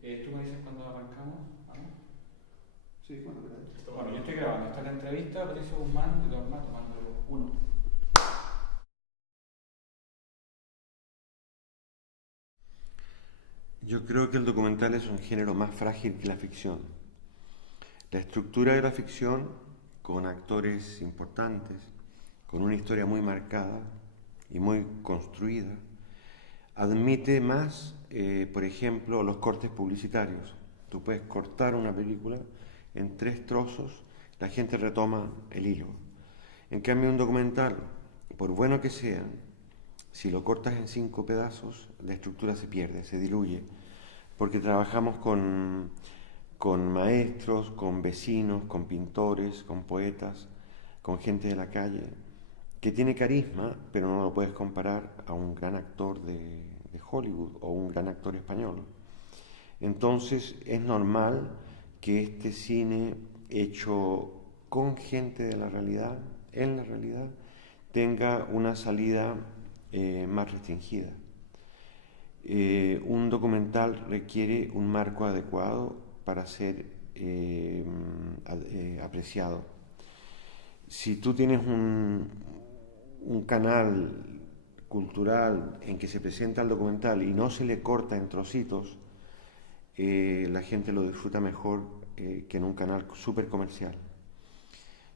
¿Tú me dices cuándo arrancamos? ¿Vamos? Sí, cuando queráis. Bueno, yo estoy grabando. Esta es la entrevista a Patricio Guzmán de Dorma tomando uno. Yo creo que el documental es un género más frágil que la ficción. La estructura de la ficción, con actores importantes, con una historia muy marcada y muy construida, admite más, por ejemplo, los cortes publicitarios. Tú puedes cortar una película en 3 trozos, la gente retoma el hilo. En cambio, un documental, por bueno que sea, si lo cortas en 5 pedazos, la estructura se pierde, se diluye, porque trabajamos con maestros, con vecinos, con pintores, con poetas, con gente de la calle, que tiene carisma, pero no lo puedes comparar a un gran actor de Hollywood o un gran actor español. Entonces es normal que este cine hecho con gente de la realidad, en la realidad, tenga una salida más restringida. Un documental requiere un marco adecuado para ser apreciado. Si tú tienes un canal cultural en que se presenta el documental y no se le corta en trocitos, la gente lo disfruta mejor que en un canal súper comercial.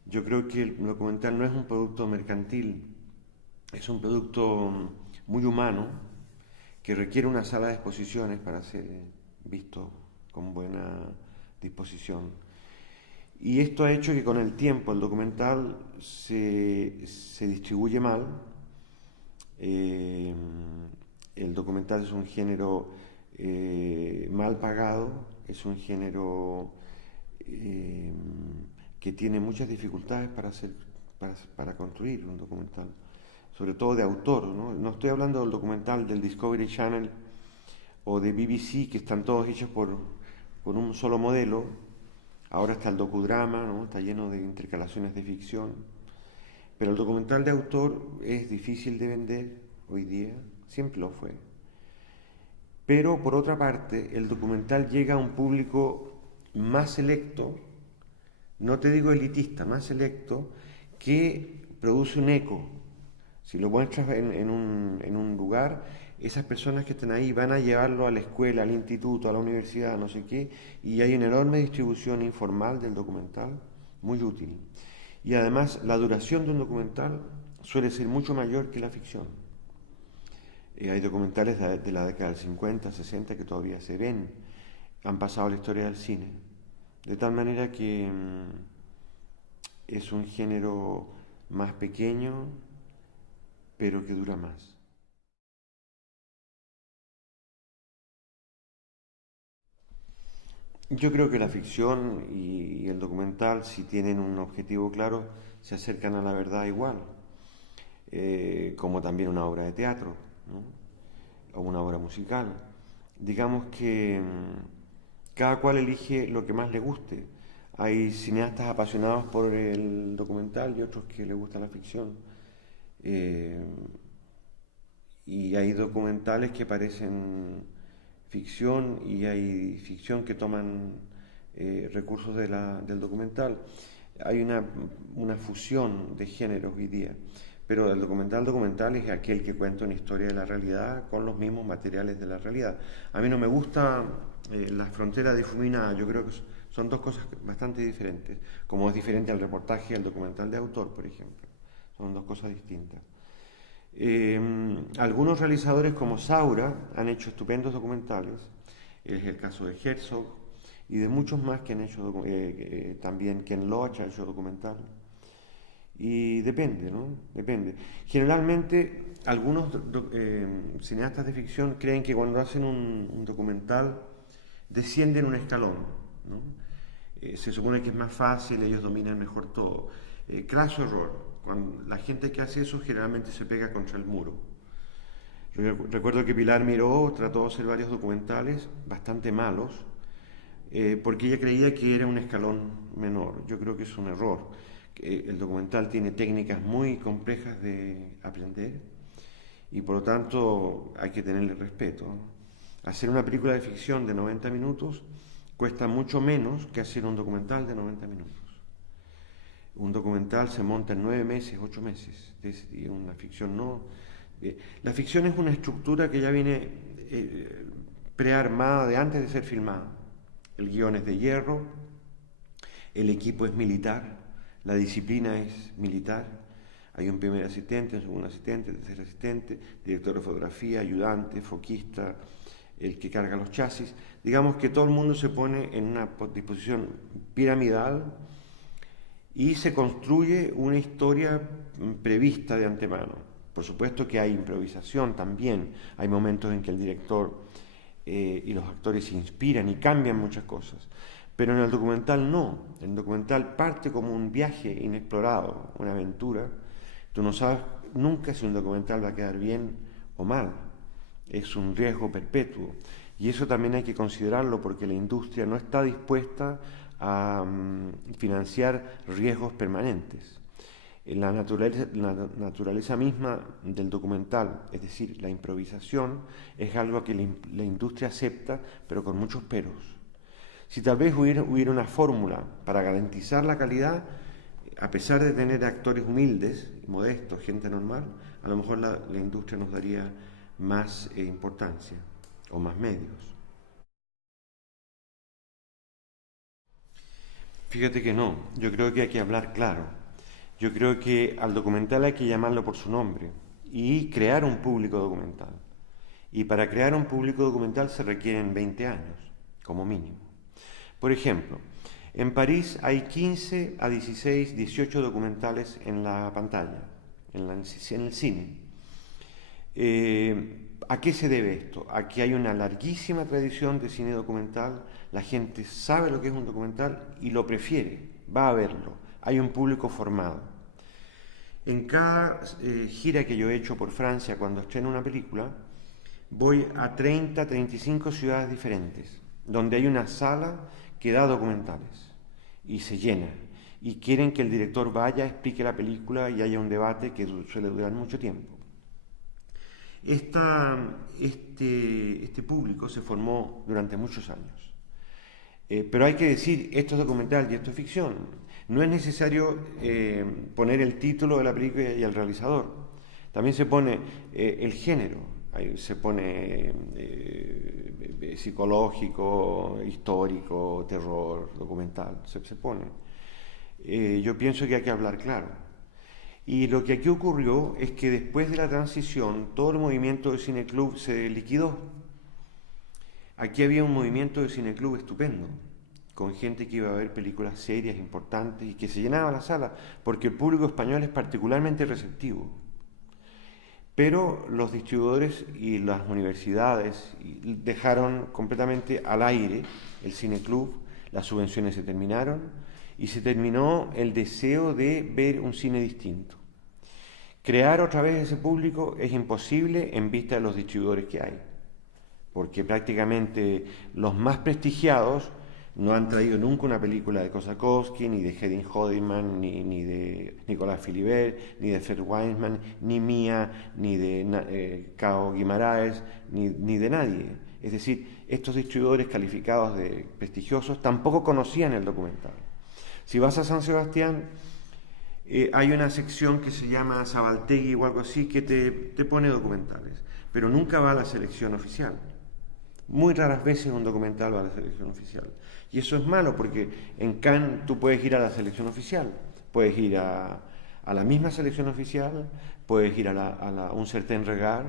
Yo creo que el documental no es un producto mercantil, es un producto muy humano que requiere una sala de exposiciones para ser visto con buena disposición. Y esto ha hecho que con el tiempo el documental se distribuye mal. Eh, el documental es un género mal pagado, es un género eh, que tiene muchas dificultades para construir un documental, sobre todo de autor, ¿no? No estoy hablando del documental del Discovery Channel o de BBC, que están todos hechos por un solo modelo. Ahora está el docudrama, ¿no? Está lleno de intercalaciones de ficción. Pero el documental de autor es difícil de vender hoy día, siempre lo fue. Pero por otra parte, el documental llega a un público más selecto, no te digo elitista, más selecto, que produce un eco. Si lo muestras en un lugar, esas personas que están ahí van a llevarlo a la escuela, al instituto, a la universidad, no sé qué, y hay una enorme distribución informal del documental, muy útil. Y además la duración de un documental suele ser mucho mayor que la ficción. Hay documentales de la década del 50, 60 que todavía se ven, han pasado a la historia del cine. De tal manera que es un género más pequeño, pero que dura más. Yo creo que la ficción y el documental, si tienen un objetivo claro, se acercan a la verdad igual, como también una obra de teatro, ¿no? O una obra musical. Digamos que cada cual elige lo que más le guste. Hay cineastas apasionados por el documental y otros que les gusta la ficción. Eh, y hay documentales que parecen ficción y hay ficción que toman recursos del documental. Hay una fusión de géneros hoy día, pero el documental es aquel que cuenta una historia de la realidad con los mismos materiales de la realidad. A mí no me gusta la frontera difuminada, yo creo que son dos cosas bastante diferentes, como es diferente al reportaje y al documental de autor, por ejemplo. Son dos cosas distintas. Algunos realizadores como Saura han hecho estupendos documentales, es el caso de Herzog y de muchos más que han hecho, también Ken Loach ha hecho documental. Y depende, ¿no? Depende. Generalmente, algunos cineastas de ficción creen que cuando hacen un documental descienden un escalón, ¿no? Se supone que es más fácil, ellos dominan mejor todo. Craso error. Cuando la gente que hace eso generalmente se pega contra el muro. Recuerdo que Pilar Miró trató de hacer varios documentales bastante malos porque ella creía que era un escalón menor. Yo creo que es un error. El documental tiene técnicas muy complejas de aprender y por lo tanto hay que tenerle respeto. Hacer una película de ficción de 90 minutos cuesta mucho menos que hacer un documental de 90 minutos. Un documental se monta en 9 meses, 8 meses, y una ficción no. La ficción es una estructura que ya viene prearmada de antes de ser filmada. El guión es de hierro, el equipo es militar, la disciplina es militar. Hay un primer asistente, un segundo asistente, tercer asistente, director de fotografía, ayudante, foquista, el que carga los chasis. Digamos que todo el mundo se pone en una disposición piramidal y se construye una historia prevista de antemano. Por supuesto que hay improvisación también, hay momentos en que el director y los actores se inspiran y cambian muchas cosas, pero en el documental no. El documental parte como un viaje inexplorado, una aventura. Tú no sabes nunca si un documental va a quedar bien o mal, es un riesgo perpetuo, y eso también hay que considerarlo porque la industria no está dispuesta a financiar riesgos permanentes. La naturaleza misma del documental, es decir, la improvisación, es algo que la industria acepta, pero con muchos peros. Si tal vez hubiera una fórmula para garantizar la calidad, a pesar de tener actores humildes, modestos, gente normal, a lo mejor la industria nos daría más importancia o más medios. Fíjate que no, yo creo que hay que hablar claro. Yo creo que al documental hay que llamarlo por su nombre y crear un público documental. Y para crear un público documental se requieren 20 años, como mínimo. Por ejemplo, en París hay 15 a 16, 18 documentales en la pantalla, en el cine. ¿A qué se debe esto? A que hay una larguísima tradición de cine documental, la gente sabe lo que es un documental y lo prefiere, va a verlo, hay un público formado. En cada gira que yo he hecho por Francia cuando estreno una película, voy a 30, 35 ciudades diferentes, donde hay una sala que da documentales y se llena. Y quieren que el director vaya, explique la película y haya un debate que suele durar mucho tiempo. Este público se formó durante muchos años. Pero hay que decir, esto es documental y esto es ficción. No es necesario poner el título de la película y el realizador. También se pone el género. Se pone psicológico, histórico, terror, documental. Se pone. Yo pienso que hay que hablar claro. Y lo que aquí ocurrió es que después de la transición, todo el movimiento de cineclub se liquidó. Aquí había un movimiento de cineclub estupendo, con gente que iba a ver películas serias, importantes, y que se llenaba la sala, porque el público español es particularmente receptivo. Pero los distribuidores y las universidades dejaron completamente al aire el cineclub, las subvenciones se terminaron, y se terminó el deseo de ver un cine distinto. Crear otra vez ese público es imposible en vista de los distribuidores que hay, porque prácticamente los más prestigiados no han traído nunca una película de Kosakowski, ni de Hedin Hodiman, ni de Nicolás Philibert, ni de Fred Wiseman, ni mía, ni de Cao Guimaraes, ni de nadie. Es decir, estos distribuidores calificados de prestigiosos tampoco conocían el documental. Si vas a San Sebastián, hay una sección que se llama Zabaltegui o algo así que te pone documentales, pero nunca va a la selección oficial. Muy raras veces un documental va a la selección oficial. Y eso es malo porque en Cannes tú puedes ir a la selección oficial, puedes ir a la misma selección oficial, puedes ir a un certain regard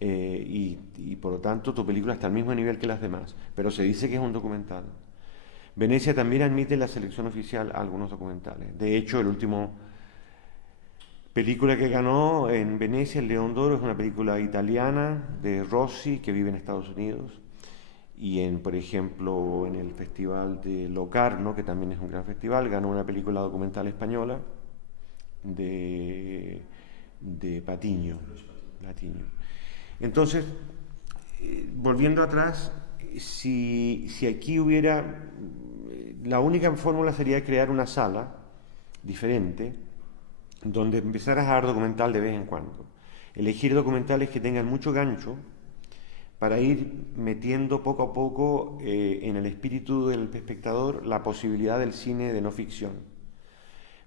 y por lo tanto tu película está al mismo nivel que las demás, pero se dice que es un documental. Venecia también admite en la selección oficial algunos documentales. De hecho, el último película que ganó en Venecia, el León d'Oro, es una película italiana de Rossi, que vive en Estados Unidos. Y por ejemplo, en el Festival de Locarno, que también es un gran festival, ganó una película documental española de Patiño. Entonces, volviendo atrás, si aquí hubiera, la única fórmula sería crear una sala diferente donde empezaras a dar documental de vez en cuando, elegir documentales que tengan mucho gancho para ir metiendo poco a poco en el espíritu del espectador la posibilidad del cine de no ficción.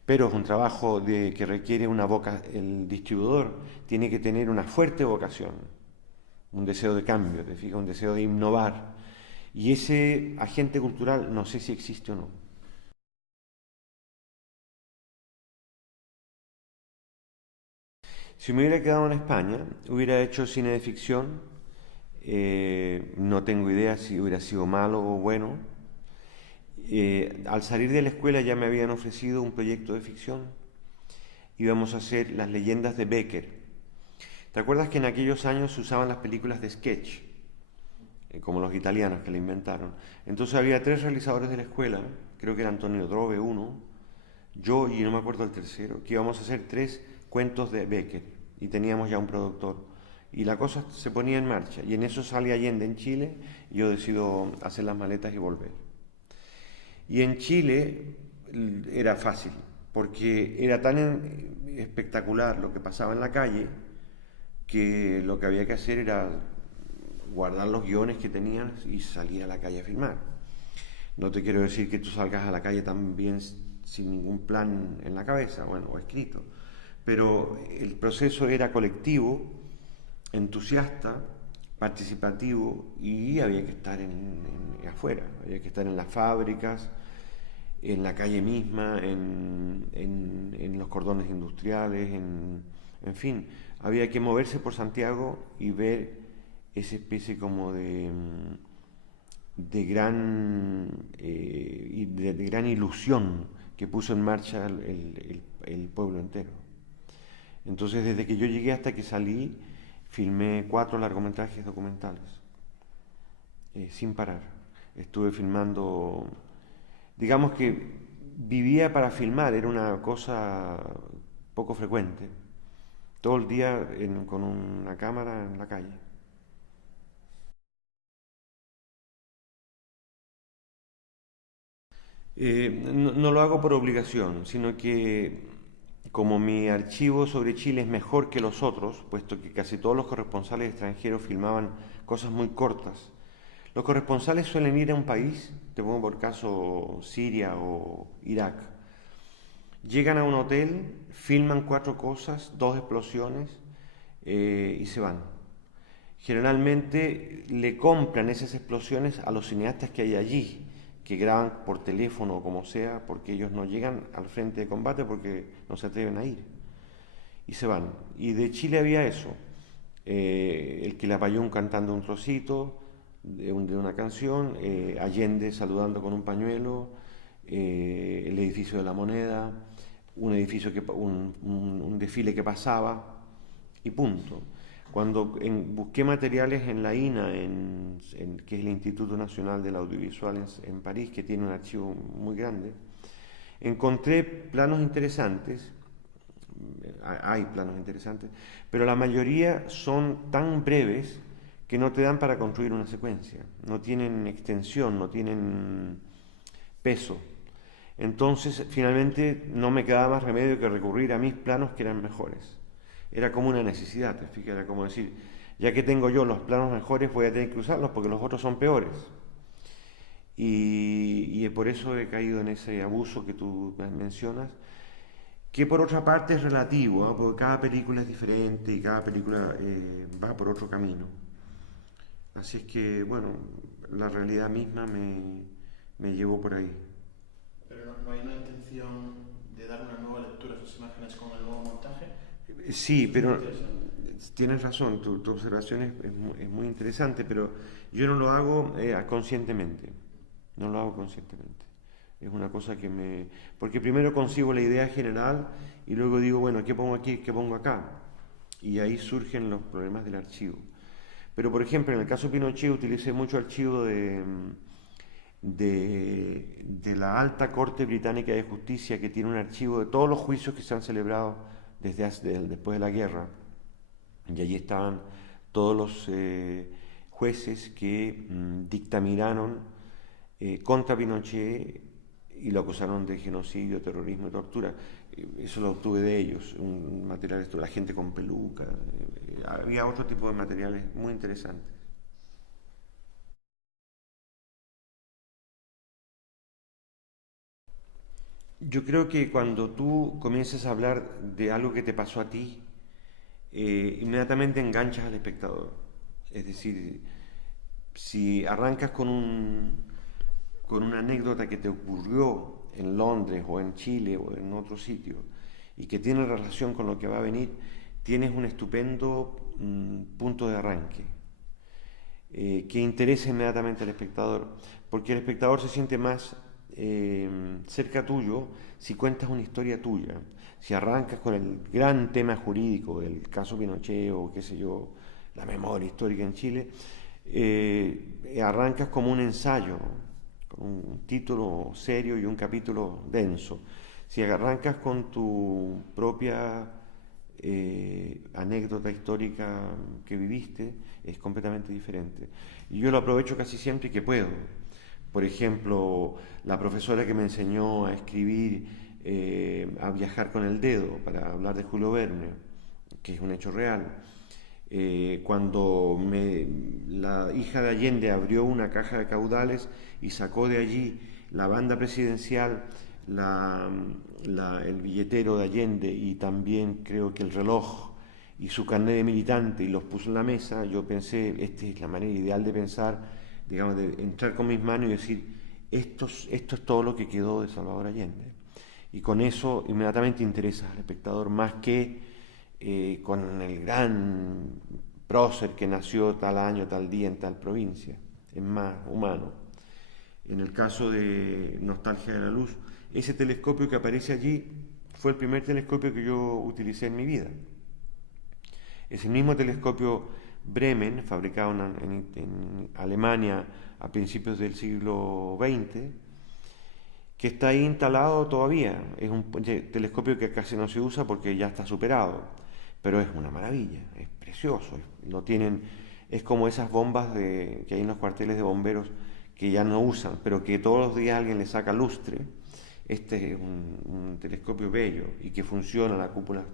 Pero es un trabajo que requiere el distribuidor tiene que tener una fuerte vocación, un deseo de cambio, ¿te fijas? Un deseo de innovar. Y ese agente cultural no sé si existe o no. Si me hubiera quedado en España, hubiera hecho cine de ficción. No tengo idea si hubiera sido malo o bueno. Al salir de la escuela ya me habían ofrecido un proyecto de ficción. Íbamos a hacer Las leyendas de Becker. ¿Te acuerdas que en aquellos años se usaban las películas de sketch? Como los italianos que la inventaron. Entonces había 3 realizadores de la escuela, creo que era Antonio Drobe uno, yo y no me acuerdo el tercero, que íbamos a hacer 3 cuentos de Becker y teníamos ya un productor. Y la cosa se ponía en marcha y en eso sale Allende en Chile y yo decido hacer las maletas y volver. Y en Chile era fácil, porque era tan espectacular lo que pasaba en la calle que lo que había que hacer era guardar los guiones que tenías y salir a la calle a filmar. No te quiero decir que tú salgas a la calle también sin ningún plan en la cabeza, bueno, o escrito, pero el proceso era colectivo, entusiasta, participativo y había que estar afuera, había que estar en las fábricas, en la calle misma, en los cordones industriales, en fin, había que moverse por Santiago y ver esa especie como de gran ilusión que puso en marcha el pueblo entero. Entonces, desde que yo llegué hasta que salí, filmé 4 largometrajes documentales, sin parar. Estuve filmando, digamos que vivía para filmar, era una cosa poco frecuente. Todo el día con una cámara en la calle. No lo hago por obligación, sino que como mi archivo sobre Chile es mejor que los otros, puesto que casi todos los corresponsales extranjeros filmaban cosas muy cortas, los corresponsales suelen ir a un país, te pongo por caso Siria o Irak, llegan a un hotel, filman 4 cosas, 2 explosiones y se van. Generalmente le compran esas explosiones a los cineastas que hay allí, que graban por teléfono o como sea, porque ellos no llegan al frente de combate porque no se atreven a ir. Y se van. Y de Chile había eso. El Quilapayún cantando un trocito de una canción, Allende saludando con un pañuelo, el edificio de la Moneda, un desfile que pasaba y punto. Cuando busqué materiales en la INA, que es el Instituto Nacional del Audiovisual en París, que tiene un archivo muy grande, encontré planos interesantes, hay planos interesantes, pero la mayoría son tan breves que no te dan para construir una secuencia, no tienen extensión, no tienen peso. Entonces, finalmente, no me quedaba más remedio que recurrir a mis planos que eran mejores. Era como una necesidad, te fijas, era como decir, ya que tengo yo los planos mejores, voy a tener que usarlos porque los otros son peores. Y por eso he caído en ese abuso que tú mencionas, que por otra parte es relativo, ¿no? Porque cada película es diferente y cada película va por otro camino. Así es que, bueno, la realidad misma me llevó por ahí. Pero no hay una intención de dar una nueva lectura a esas imágenes con el nuevo montaje. Sí, pero tienes razón, tu observación es muy interesante, pero yo no lo hago conscientemente, no lo hago conscientemente. Es una cosa que porque primero concibo la idea general y luego digo, bueno, ¿qué pongo aquí, qué pongo acá? Y ahí surgen los problemas del archivo. Pero, por ejemplo, en el caso Pinochet utilicé mucho archivo de la Alta Corte Británica de Justicia, que tiene un archivo de todos los juicios que se han celebrado después de la guerra. Y allí estaban todos los jueces que dictaminaron contra Pinochet y lo acusaron de genocidio, terrorismo y tortura. Eso lo obtuve de ellos, un material, la gente con peluca. Había otro tipo de materiales muy interesantes. Yo creo que cuando tú comienzas a hablar de algo que te pasó a ti, inmediatamente enganchas al espectador. Es decir, si arrancas con una anécdota que te ocurrió en Londres o en Chile o en otro sitio y que tiene relación con lo que va a venir, tienes un estupendo punto de arranque que interesa inmediatamente al espectador, porque el espectador se siente más cerca tuyo si cuentas una historia tuya. Si arrancas con el gran tema jurídico del caso Pinochet o qué sé yo, la memoria histórica en Chile, arrancas como un ensayo, con un título serio y un capítulo denso. Si arrancas con tu propia anécdota histórica que viviste, es completamente diferente. Y yo lo aprovecho casi siempre que puedo. Por ejemplo, la profesora que me enseñó a escribir, a viajar con el dedo, para hablar de Julio Verne, que es un hecho real. Cuando la hija de Allende abrió una caja de caudales y sacó de allí la banda presidencial, el billetero de Allende y también creo que el reloj y su carnet de militante y los puso en la mesa, yo pensé, esta es la manera ideal de pensar, digamos, de entrar con mis manos y decir, esto es todo lo que quedó de Salvador Allende. Y con eso inmediatamente interesa al espectador más que con el gran prócer que nació tal año, tal día en tal provincia. Es más humano. En el caso de Nostalgia de la Luz, ese telescopio que aparece allí fue el primer telescopio que yo utilicé en mi vida. Es el mismo telescopio Bremen, fabricado en Alemania a principios del siglo XX, que está ahí instalado todavía. Es un telescopio que casi no se usa porque ya está superado, pero es una maravilla, es precioso. Es como esas bombas que hay en los cuarteles de bomberos que ya no usan, pero que todos los días alguien le saca lustre. Este es un telescopio bello y que funciona, la cúpula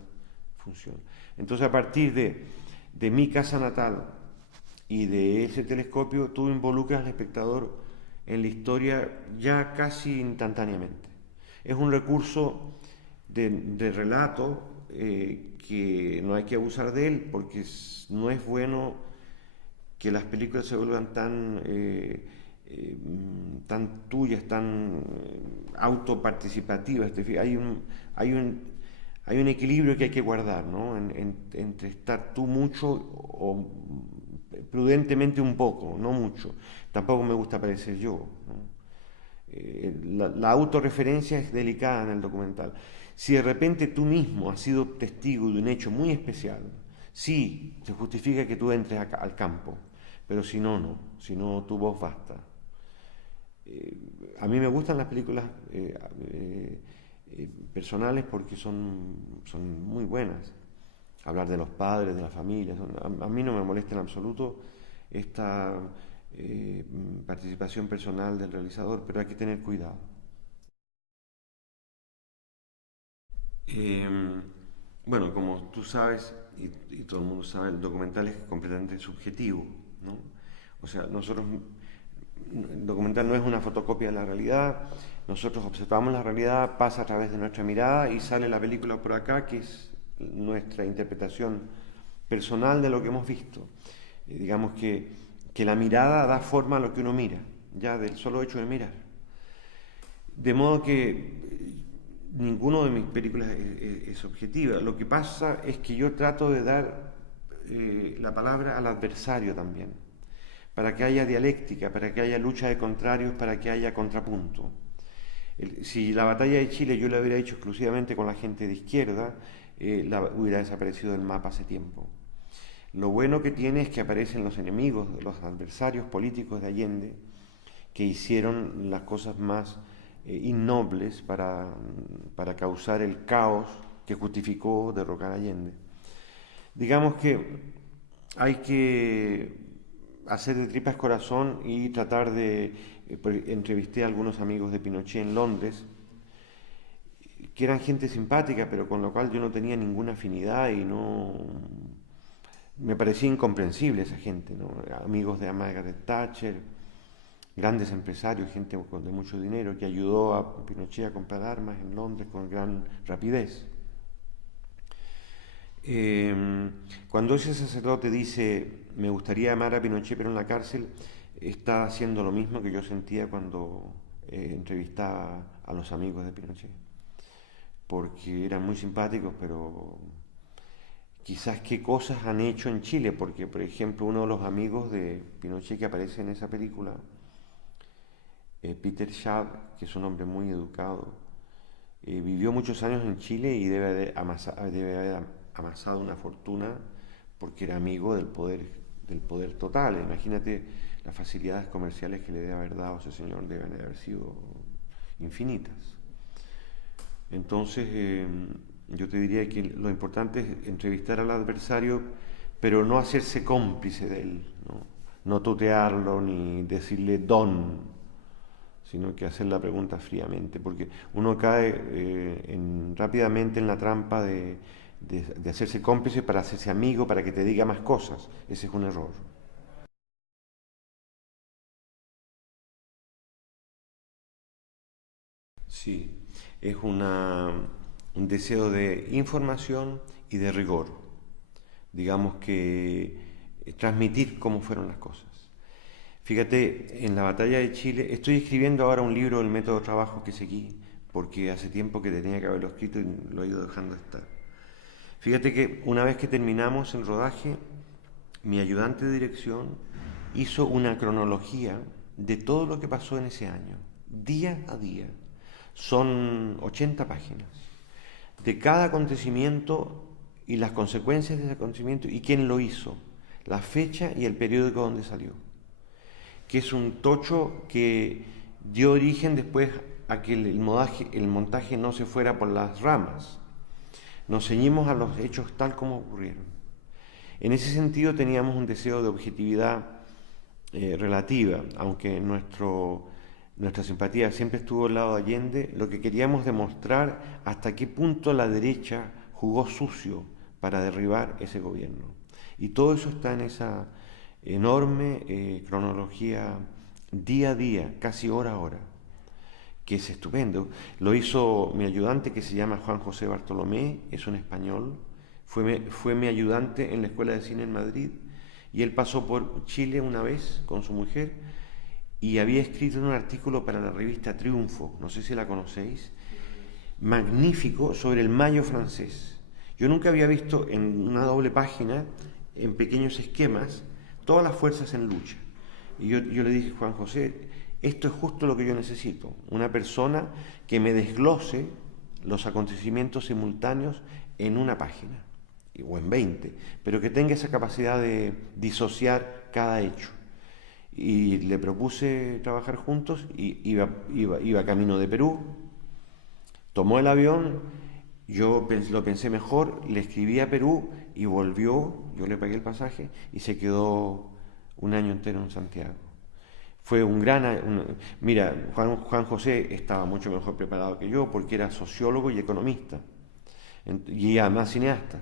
funciona. Entonces, a partir de mi casa natal y de ese telescopio, tú involucras al espectador en la historia ya casi instantáneamente. Es un recurso de relato que no hay que abusar de él porque no es bueno que las películas se vuelvan tan tuyas, tan autoparticipativas. Hay un equilibrio que hay que guardar, ¿no? Entre estar tú mucho o prudentemente un poco, no mucho. Tampoco me gusta parecer yo, ¿no? La autorreferencia es delicada en el documental. Si de repente tú mismo has sido testigo de un hecho muy especial, sí, se justifica que tú entres al campo, pero si no, no. Si no, tu voz basta. A mí me gustan las películas personales porque son muy buenas. Hablar de los padres, de la familia. A mí no me molesta en absoluto esta participación personal del realizador, pero hay que tener cuidado. Bueno, como tú sabes, y todo el mundo sabe, el documental es completamente subjetivo, ¿no? O sea, el documental no es una fotocopia de la realidad, nosotros observamos la realidad, pasa a través de nuestra mirada y sale la película por acá, que es nuestra interpretación personal de lo que hemos visto. Digamos que la mirada da forma a lo que uno mira, ya del solo hecho de mirar. De modo que ninguno de mis películas es objetiva. Lo que pasa es que yo trato de dar la palabra al adversario también, para que haya dialéctica, para que haya lucha de contrarios, para que haya contrapunto. Si la batalla de Chile yo la hubiera hecho exclusivamente con la gente de izquierda, hubiera desaparecido del mapa hace tiempo. Lo bueno que tiene es que aparecen los enemigos, los adversarios políticos de Allende, que hicieron las cosas más innobles para causar el caos que justificó derrocar a Allende. Digamos que hay que hacer de tripas corazón y tratar de... entrevisté a algunos amigos de Pinochet en Londres, que eran gente simpática, pero con lo cual yo no tenía ninguna afinidad y no... Me parecía incomprensible esa gente, ¿no? Amigos de Margaret Thatcher, grandes empresarios, gente de mucho dinero, que ayudó a Pinochet a comprar armas en Londres con gran rapidez. Cuando ese sacerdote dice, me gustaría amar a Pinochet pero en la cárcel, está haciendo lo mismo que yo sentía cuando entrevistaba a los amigos de Pinochet, porque eran muy simpáticos, pero quizás qué cosas han hecho en Chile, porque por ejemplo uno de los amigos de Pinochet que aparece en esa película, Peter Schaab, que es un hombre muy educado, vivió muchos años en Chile y debe haber amasado una fortuna porque era amigo del poder total. Imagínate las facilidades comerciales que le debe haber dado ese señor, deben haber sido infinitas. Entonces, yo te diría que lo importante es entrevistar al adversario, pero no hacerse cómplice de él, no tutearlo ni decirle don, sino que hacer la pregunta fríamente, porque uno cae rápidamente en la trampa de hacerse cómplice para hacerse amigo, para que te diga más cosas. Ese es un error. Sí, es un deseo de información y de rigor. Digamos que transmitir cómo fueron las cosas. Fíjate, en la batalla de Chile, estoy escribiendo ahora un libro del método de trabajo que seguí, porque hace tiempo que tenía que haberlo escrito y lo he ido dejando estar. Fíjate que una vez que terminamos el rodaje, mi ayudante de dirección hizo una cronología de todo lo que pasó en ese año, día a día. Son 80 páginas, de cada acontecimiento y las consecuencias de ese acontecimiento y quién lo hizo, la fecha y el periódico donde salió, que es un tocho que dio origen después a que el montaje no se fuera por las ramas. Nos ceñimos a los hechos tal como ocurrieron. En ese sentido teníamos un deseo de objetividad relativa, aunque nuestra simpatía siempre estuvo al lado de Allende. Lo que queríamos demostrar hasta qué punto la derecha jugó sucio para derribar ese gobierno. Y todo eso está en esa enorme cronología día a día, casi hora a hora, que es estupendo. Lo hizo mi ayudante, que se llama Juan José Bartolomé, es un español, fue mi ayudante en la Escuela de Cine en Madrid, y él pasó por Chile una vez con su mujer y había escrito un artículo para la revista Triunfo, no sé si la conocéis, magnífico, sobre el Mayo francés. Yo nunca había visto en una doble página, en pequeños esquemas, todas las fuerzas en lucha. Y yo le dije, Juan José, esto es justo lo que yo necesito, una persona que me desglose los acontecimientos simultáneos en una página, o en 20, pero que tenga esa capacidad de disociar cada hecho. Y le propuse trabajar juntos, y iba camino de Perú, tomó el avión, yo lo pensé mejor, le escribí a Perú y volvió, yo le pagué el pasaje y se quedó un año entero en Santiago. Fue mira, Juan José estaba mucho mejor preparado que yo porque era sociólogo y economista, y además cineasta.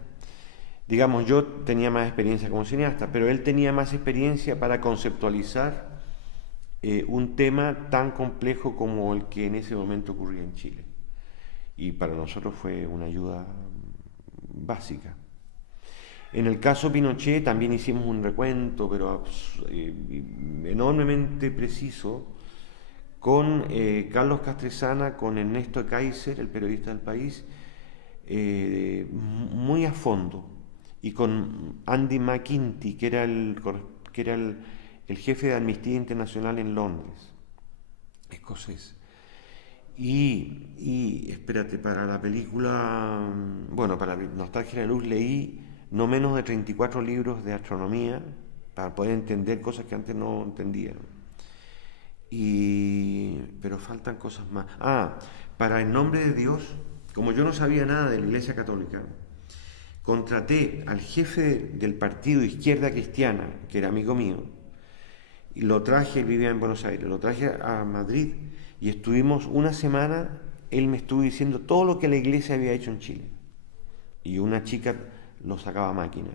Digamos, yo tenía más experiencia como cineasta, pero él tenía más experiencia para conceptualizar un tema tan complejo como el que en ese momento ocurría en Chile. Y para nosotros fue una ayuda básica. En el caso Pinochet también hicimos un recuento, pero enormemente preciso, con Carlos Castresana, con Ernesto Kaiser, el periodista del País, muy a fondo, y con Andy McInty, que era el jefe de Amnistía Internacional en Londres, escocés. Y espérate, para la película, bueno, para Nostalgia de la Luz leí no menos de 34 libros de astronomía para poder entender cosas que antes no entendía. Pero faltan cosas más. Para En Nombre de Dios, como yo no sabía nada de la Iglesia Católica, contraté al jefe del partido Izquierda Cristiana, que era amigo mío, y lo traje, él vivía en Buenos Aires, lo traje a Madrid y estuvimos una semana, él me estuvo diciendo todo lo que la Iglesia había hecho en Chile. Y una chica lo sacaba a máquina,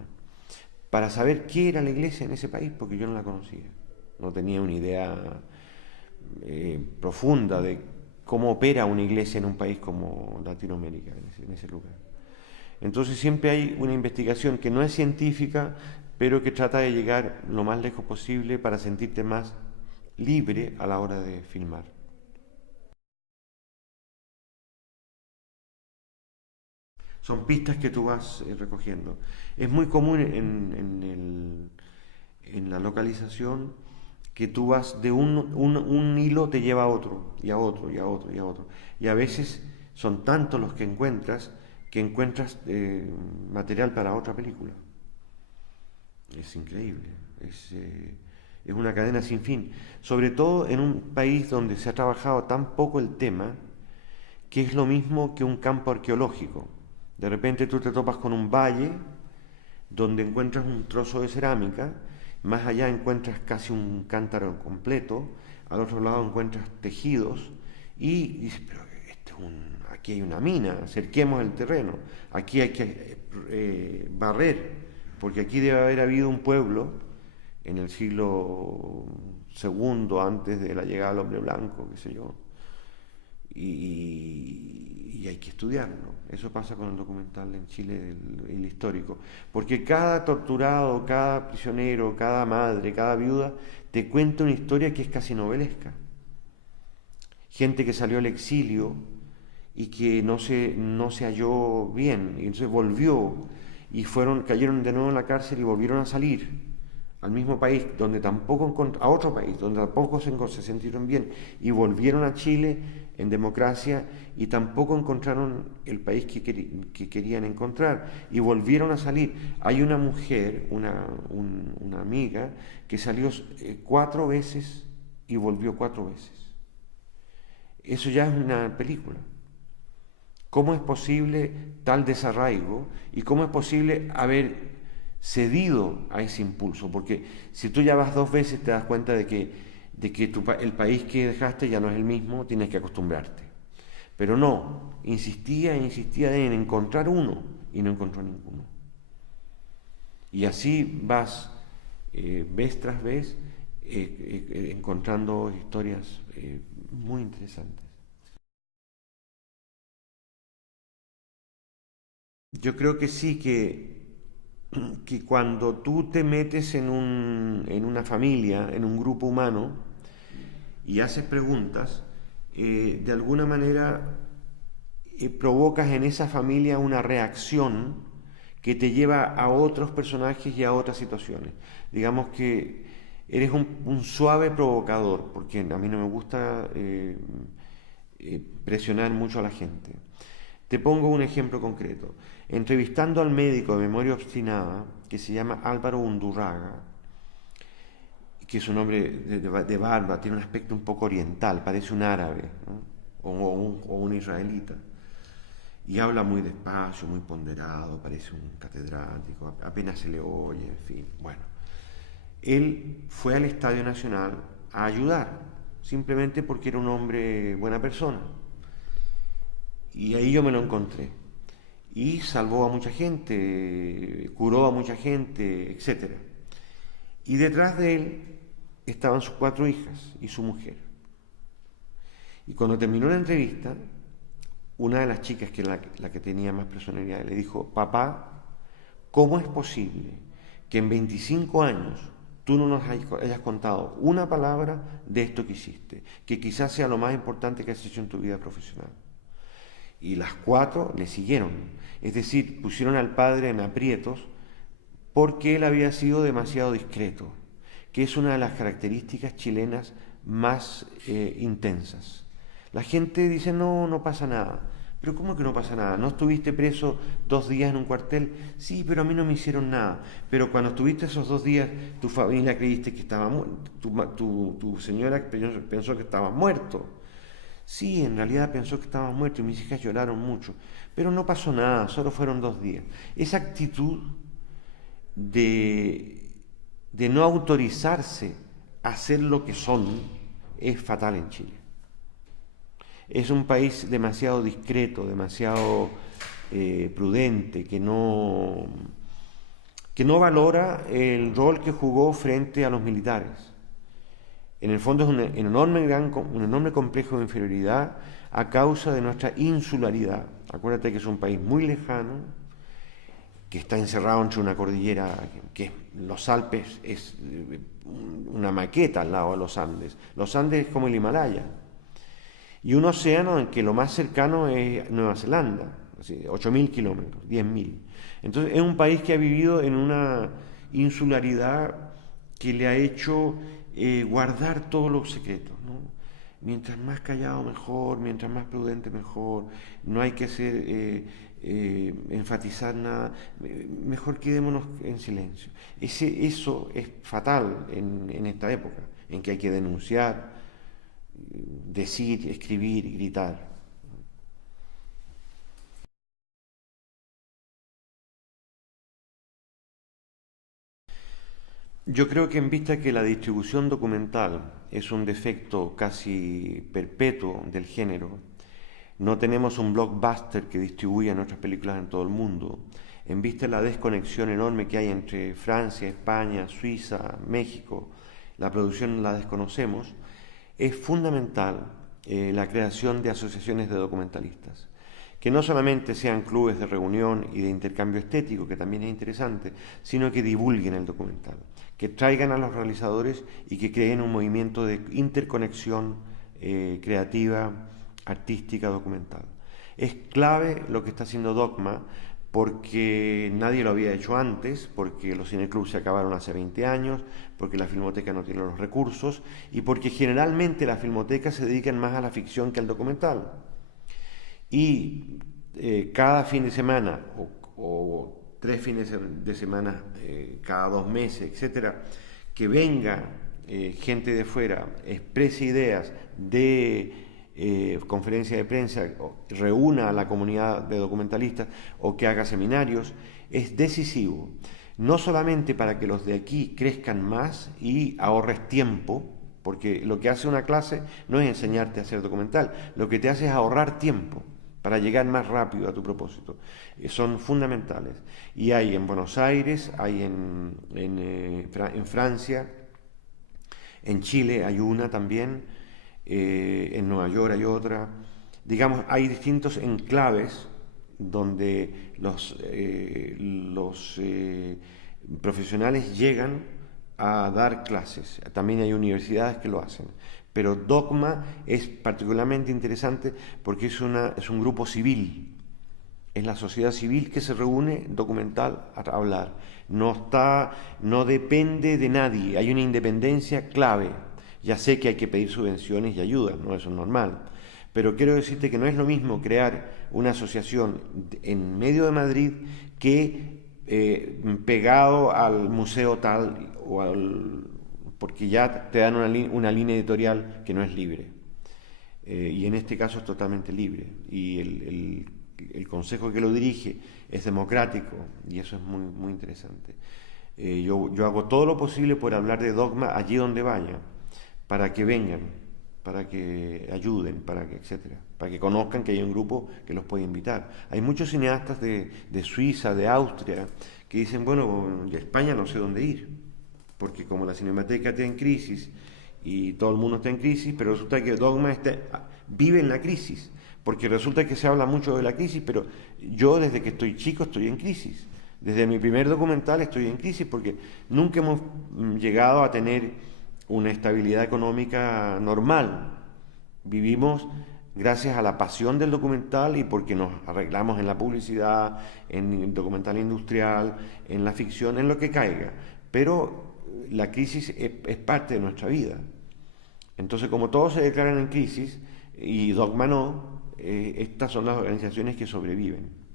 para saber qué era la Iglesia en ese país, porque yo no la conocía, no tenía una idea profunda de cómo opera una iglesia en un país como Latinoamérica, en ese lugar. Entonces siempre hay una investigación que no es científica, pero que trata de llegar lo más lejos posible para sentirte más libre a la hora de filmar. Son pistas que tú vas recogiendo. Es muy común en la localización que tú vas de un hilo te lleva a otro, y a otro, y a otro, y a otro. Y a veces son tantos los que encuentras material para otra película. Es increíble, es una cadena sin fin. Sobre todo en un país donde se ha trabajado tan poco el tema, que es lo mismo que un campo arqueológico. De repente tú te topas con un valle donde encuentras un trozo de cerámica, más allá encuentras casi un cántaro completo, al otro lado encuentras tejidos y dices, pero aquí hay una mina, acerquemos el terreno, aquí hay que barrer, porque aquí debe haber habido un pueblo en el siglo II antes de la llegada del hombre blanco, qué sé yo, y hay que estudiarlo. Eso pasa con el documental en Chile, el histórico, porque cada torturado, cada prisionero, cada madre, cada viuda te cuenta una historia que es casi novelesca. Gente que salió al exilio y que no se halló bien, y entonces volvió y cayeron de nuevo en la cárcel y volvieron a salir al mismo país donde tampoco a otro país donde tampoco se sintieron bien, y volvieron a Chile en democracia y tampoco encontraron el país que querían encontrar y volvieron a salir. Hay una mujer, una amiga que salió 4 veces y volvió 4 veces. Eso ya es una película. ¿Cómo es posible tal desarraigo y cómo es posible haber cedido a ese impulso? Porque si tú ya vas 2 veces te das cuenta de que el país que dejaste ya no es el mismo, tienes que acostumbrarte. Pero no, insistía en encontrar uno y no encontró ninguno. Y así vas, vez tras vez, encontrando historias muy interesantes. Yo creo que sí, que cuando tú te metes en una familia, en un grupo humano, y haces preguntas, de alguna manera provocas en esa familia una reacción que te lleva a otros personajes y a otras situaciones. Digamos que eres un suave provocador, porque a mí no me gusta presionar mucho a la gente. Te pongo un ejemplo concreto. Entrevistando al médico de memoria obstinada, que se llama Álvaro Undurraga, que es un hombre de barba, tiene un aspecto un poco oriental, parece un árabe, ¿no? o un israelita, y habla muy despacio, muy ponderado, parece un catedrático, apenas se le oye, en fin. Bueno, él fue al Estadio Nacional a ayudar, simplemente porque era un hombre buena persona. Y ahí yo me lo encontré. Y salvó a mucha gente, curó a mucha gente, etc. Y detrás de él estaban sus 4 hijas y su mujer. Y cuando terminó la entrevista, una de las chicas, que era la que tenía más personalidad, le dijo: papá, ¿cómo es posible que en 25 años tú no nos hayas contado una palabra de esto que hiciste? Que quizás sea lo más importante que has hecho en tu vida profesional. Y las 4 le siguieron, es decir, pusieron al padre en aprietos porque él había sido demasiado discreto, que es una de las características chilenas más intensas. La gente dice: no pasa nada. ¿Pero cómo que no pasa nada? ¿No estuviste preso 2 días en un cuartel? Sí, pero a mí no me hicieron nada. Pero cuando estuviste esos 2 días, tu familia creíste que estaba muerto, tu señora pensó que estabas muerto. Sí, en realidad pensó que estabas muerto y mis hijas lloraron mucho, pero no pasó nada, solo fueron 2 días. Esa actitud de no autorizarse a ser lo que son es fatal en Chile. Es un país demasiado discreto, demasiado prudente, que no valora el rol que jugó frente a los militares. En el fondo es un enorme complejo de inferioridad a causa de nuestra insularidad. Acuérdate que es un país muy lejano, que está encerrado entre una cordillera, que los Alpes es una maqueta al lado de los Andes. Los Andes es como el Himalaya. Y un océano en que lo más cercano es Nueva Zelanda, 8.000 kilómetros, 10.000. Entonces es un país que ha vivido en una insularidad que le ha hecho guardar todos los secretos, ¿no? Mientras más callado mejor, mientras más prudente mejor, no hay que hacer, enfatizar nada, mejor quedémonos en silencio. Eso es fatal en esta época, en que hay que denunciar, decir, escribir y gritar. Yo creo que en vista que la distribución documental es un defecto casi perpetuo del género, no tenemos un blockbuster que distribuya nuestras películas en todo el mundo, en vista de la desconexión enorme que hay entre Francia, España, Suiza, México, la producción la desconocemos, es fundamental la creación de asociaciones de documentalistas, que no solamente sean clubes de reunión y de intercambio estético, que también es interesante, sino que divulguen el documental, que traigan a los realizadores y que creen un movimiento de interconexión creativa, artística, documental. Es clave lo que está haciendo Dogma, porque nadie lo había hecho antes, porque los cineclubs se acabaron hace 20 años, porque la Filmoteca no tiene los recursos y porque generalmente las filmotecas se dedican más a la ficción que al documental. Y cada fin de semana o 3 fines de semana cada 2 meses, etcétera, que venga gente de fuera, exprese ideas de conferencia de prensa, reúna a la comunidad de documentalistas o que haga seminarios, es decisivo. No solamente para que los de aquí crezcan más y ahorres tiempo, porque lo que hace una clase no es enseñarte a hacer documental, lo que te hace es ahorrar tiempo para llegar más rápido a tu propósito. Son fundamentales. Y hay en Buenos Aires, hay en Francia, en Chile hay una también, en Nueva York hay otra. Digamos, hay distintos enclaves donde los profesionales llegan a dar clases. También hay universidades que lo hacen. Pero Dogma es particularmente interesante porque es un grupo civil. Es la sociedad civil que se reúne documental a hablar. No depende de nadie. Hay una independencia clave. Ya sé que hay que pedir subvenciones y ayuda, ¿no? Eso es normal. Pero quiero decirte que no es lo mismo crear una asociación en medio de Madrid que pegado al museo tal porque ya te dan una línea editorial que no es libre. Y en este caso es totalmente libre. Y el consejo que lo dirige es democrático y eso es muy, muy interesante. Yo hago todo lo posible por hablar de Dogma allí donde vaya, para que vengan, para que ayuden, etcétera, para que conozcan que hay un grupo que los puede invitar. Hay muchos cineastas de Suiza, de Austria, que dicen, bueno, de España no sé dónde ir, porque como la Cinemateca está en crisis y todo el mundo está en crisis, pero resulta que Dogma vive en la crisis, porque resulta que se habla mucho de la crisis, pero yo desde que estoy chico estoy en crisis. Desde mi primer documental estoy en crisis porque nunca hemos llegado a tener una estabilidad económica normal. Vivimos gracias a la pasión del documental y porque nos arreglamos en la publicidad, en el documental industrial, en la ficción, en lo que caiga. Pero la crisis es parte de nuestra vida. Entonces, como todos se declaran en crisis y Dogma no, estas son las organizaciones que sobreviven.